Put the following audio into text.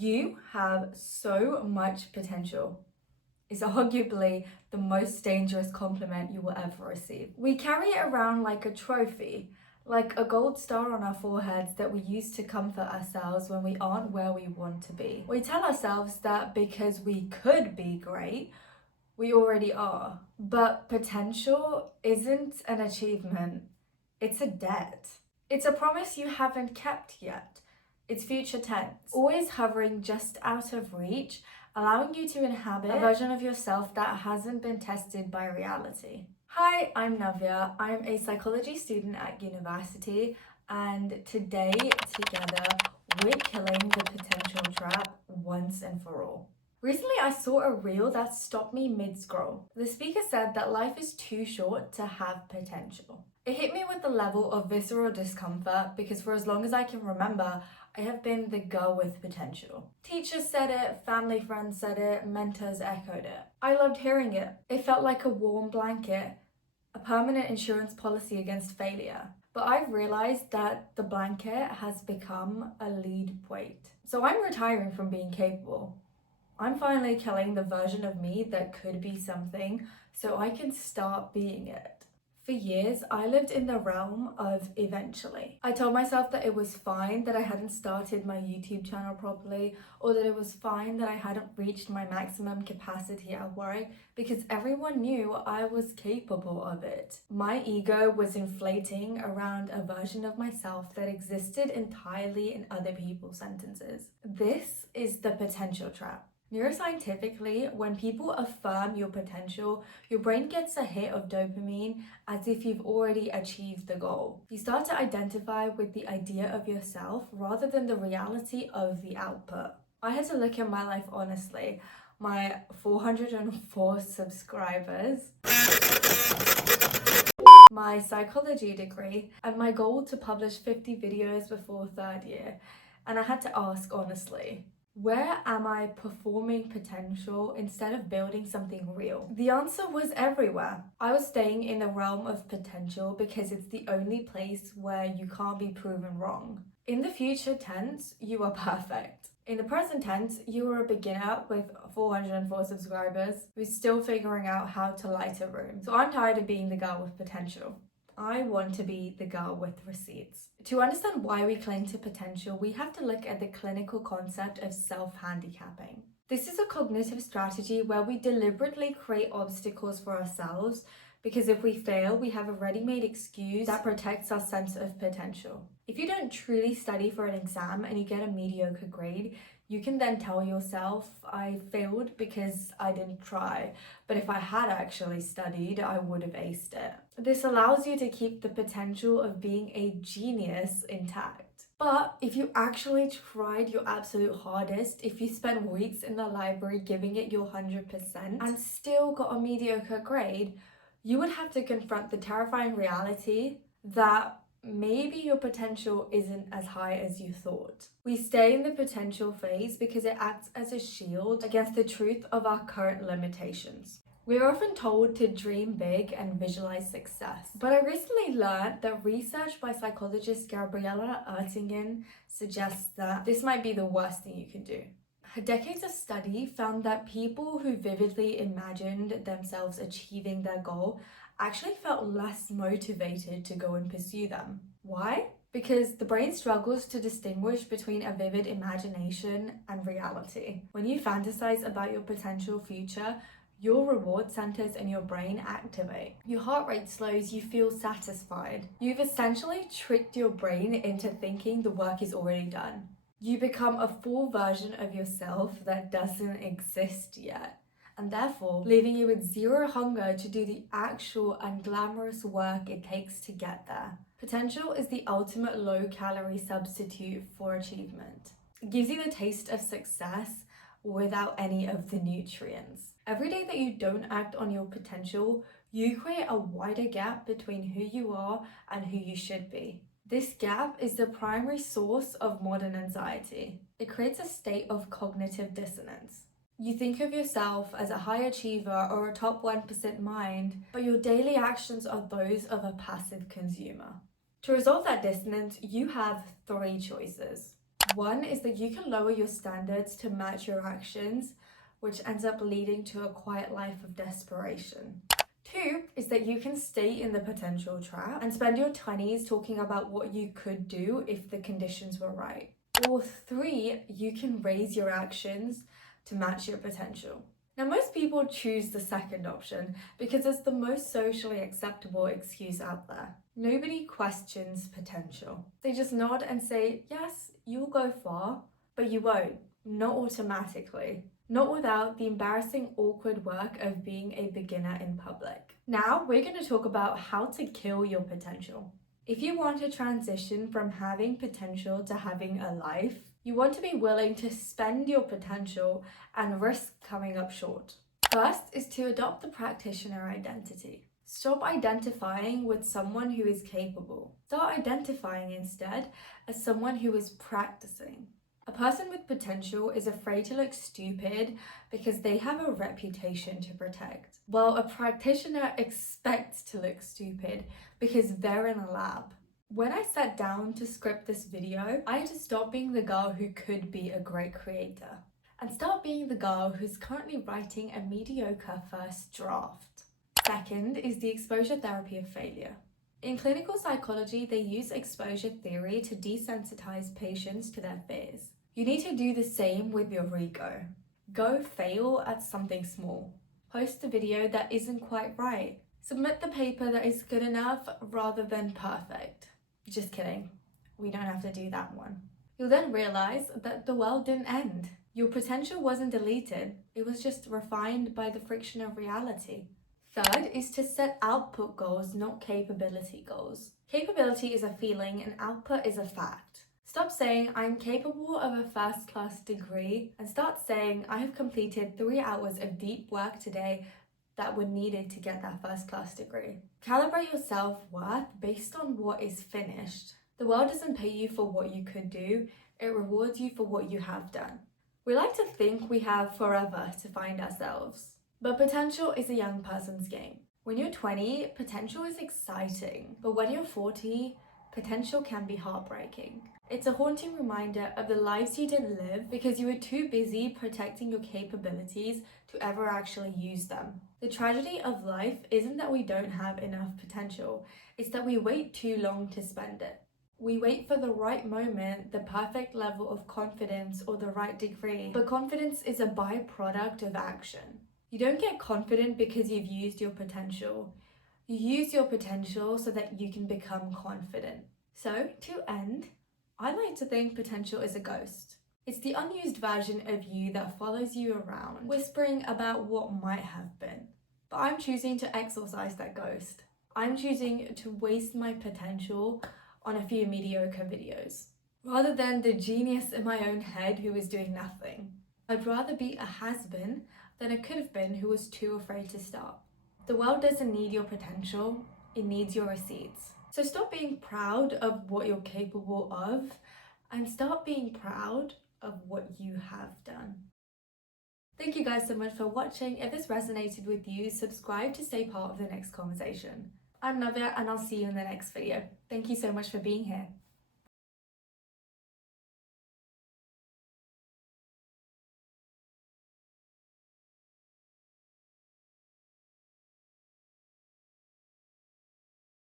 You have so much potential is arguably the most dangerous compliment you will ever receive. We carry it around like a trophy, like a gold star on our foreheads that we use to comfort ourselves when we aren't where we want to be. We tell ourselves that because we could be great, we already are. But potential isn't an achievement, it's a debt. It's a promise you haven't kept yet. It's future tense, always hovering just out of reach, allowing you to inhabit a version of yourself that hasn't been tested by reality. Hi, I'm Navya. I'm a psychology student at university, and today, together, we're killing the potential trap once and for all. Recently, I saw a reel that stopped me mid-scroll. The speaker said that life is too short to have potential. It hit me with the level of visceral discomfort because for as long as I can remember, I have been the girl with potential. Teachers said it, family friends said it, mentors echoed it. I loved hearing it. It felt like a warm blanket, a permanent insurance policy against failure. But I've realized that the blanket has become a lead weight. So I'm retiring from being capable. I'm finally killing the version of me that could be something so I can start being it. For years, I lived in the realm of eventually. I told myself that it was fine that I hadn't started my YouTube channel properly, or that it was fine that I hadn't reached my maximum capacity at work because everyone knew I was capable of it. My ego was inflating around a version of myself that existed entirely in other people's sentences. This is the potential trap. Neuroscientifically, when people affirm your potential, your brain gets a hit of dopamine as if you've already achieved the goal. You start to identify with the idea of yourself rather than the reality of the output. I had to look at my life honestly. My 404 subscribers, my psychology degree, and my goal to publish 50 videos before third year. And I had to ask honestly, where am I performing potential instead of building something real? The answer was everywhere. I was staying in the realm of potential because it's the only place where you can't be proven wrong. In the future tense, you are perfect. In the present tense, you are a beginner with 404 subscribers who's still figuring out how to light a room. So I'm tired of being the girl with potential. I want to be the girl with receipts. To understand why we cling to potential, we have to look at the clinical concept of self-handicapping. This is a cognitive strategy where we deliberately create obstacles for ourselves because if we fail, we have a ready-made excuse that protects our sense of potential. If you don't truly study for an exam and you get a mediocre grade, you can then tell yourself, I failed because I didn't try, but if I had actually studied, I would have aced it. This allows you to keep the potential of being a genius intact. But if you actually tried your absolute hardest, if you spent weeks in the library giving it your 100% and still got a mediocre grade, you would have to confront the terrifying reality that maybe your potential isn't as high as you thought. We stay in the potential phase because it acts as a shield against the truth of our current limitations. We're often told to dream big and visualize success, but I recently learned that research by psychologist Gabriela Ertingen suggests that this might be the worst thing you can do. Her decades of study found that people who vividly imagined themselves achieving their goal actually felt less motivated to go and pursue them. Why? Because the brain struggles to distinguish between a vivid imagination and reality. When you fantasize about your potential future, your reward centers in your brain activate. Your heart rate slows, you feel satisfied. You've essentially tricked your brain into thinking the work is already done. You become a full version of yourself that doesn't exist yet, and therefore leaving you with zero hunger to do the actual unglamorous work it takes to get there. Potential is the ultimate low-calorie substitute for achievement. It gives you the taste of success without any of the nutrients. Every day that you don't act on your potential, you create a wider gap between who you are and who you should be. This gap is the primary source of modern anxiety. It creates a state of cognitive dissonance. You think of yourself as a high achiever or a top 1% mind, but your daily actions are those of a passive consumer. To resolve that dissonance, you have three choices. One is that you can lower your standards to match your actions, which ends up leading to a quiet life of desperation. Two is that you can stay in the potential trap and spend your 20s talking about what you could do if the conditions were right. Or three, you can raise your actions to match your potential. Now, most people choose the second option because it's the most socially acceptable excuse out there. Nobody questions potential. They just nod and say, yes, you'll go far, but you won't. Not automatically. Not without the embarrassing, awkward work of being a beginner in public. Now, we're going to talk about how to kill your potential. If you want to transition from having potential to having a life, you want to be willing to spend your potential and risk coming up short. First is to adopt the practitioner identity. Stop identifying with someone who is capable. Start identifying instead as someone who is practicing. A person with potential is afraid to look stupid because they have a reputation to protect, while a practitioner expects to look stupid because they're in a lab. When I sat down to script this video, I had to stop being the girl who could be a great creator and start being the girl who's currently writing a mediocre first draft. Second is the exposure therapy of failure. In clinical psychology, they use exposure theory to desensitize patients to their fears. You need to do the same with your ego. Go fail at something small. Post a video that isn't quite right. Submit the paper that is good enough rather than perfect. Just kidding. We don't have to do that one. You'll then realize that the world didn't end. Your potential wasn't deleted. It was just refined by the friction of reality. Third is to set output goals, not capability goals. Capability is a feeling and output is a fact. Stop saying, I'm capable of a first-class degree, and start saying, I have completed 3 hours of deep work today that were needed to get that first-class degree. Calibrate your self-worth based on what is finished. The world doesn't pay you for what you could do, it rewards you for what you have done. We like to think we have forever to find ourselves. But potential is a young person's game. When you're 20, potential is exciting. But when you're 40, potential can be heartbreaking. It's a haunting reminder of the lives you didn't live because you were too busy protecting your capabilities to ever actually use them. The tragedy of life isn't that we don't have enough potential, it's that we wait too long to spend it. We wait for the right moment, the perfect level of confidence, or the right degree. But confidence is a byproduct of action. You don't get confident because you've used your potential. You use your potential so that you can become confident. So, to end, I like to think potential is a ghost. It's the unused version of you that follows you around, whispering about what might have been. But I'm choosing to exorcise that ghost. I'm choosing to waste my potential on a few mediocre videos, rather than the genius in my own head who is doing nothing. I'd rather be a has-been than I could have been who was too afraid to start. The world doesn't need your potential, it needs your receipts. So stop being proud of what you're capable of and start being proud of what you have done. Thank you guys so much for watching. If this resonated with you, subscribe to stay part of the next conversation. I'm Navya and I'll see you in the next video. Thank you so much for being here.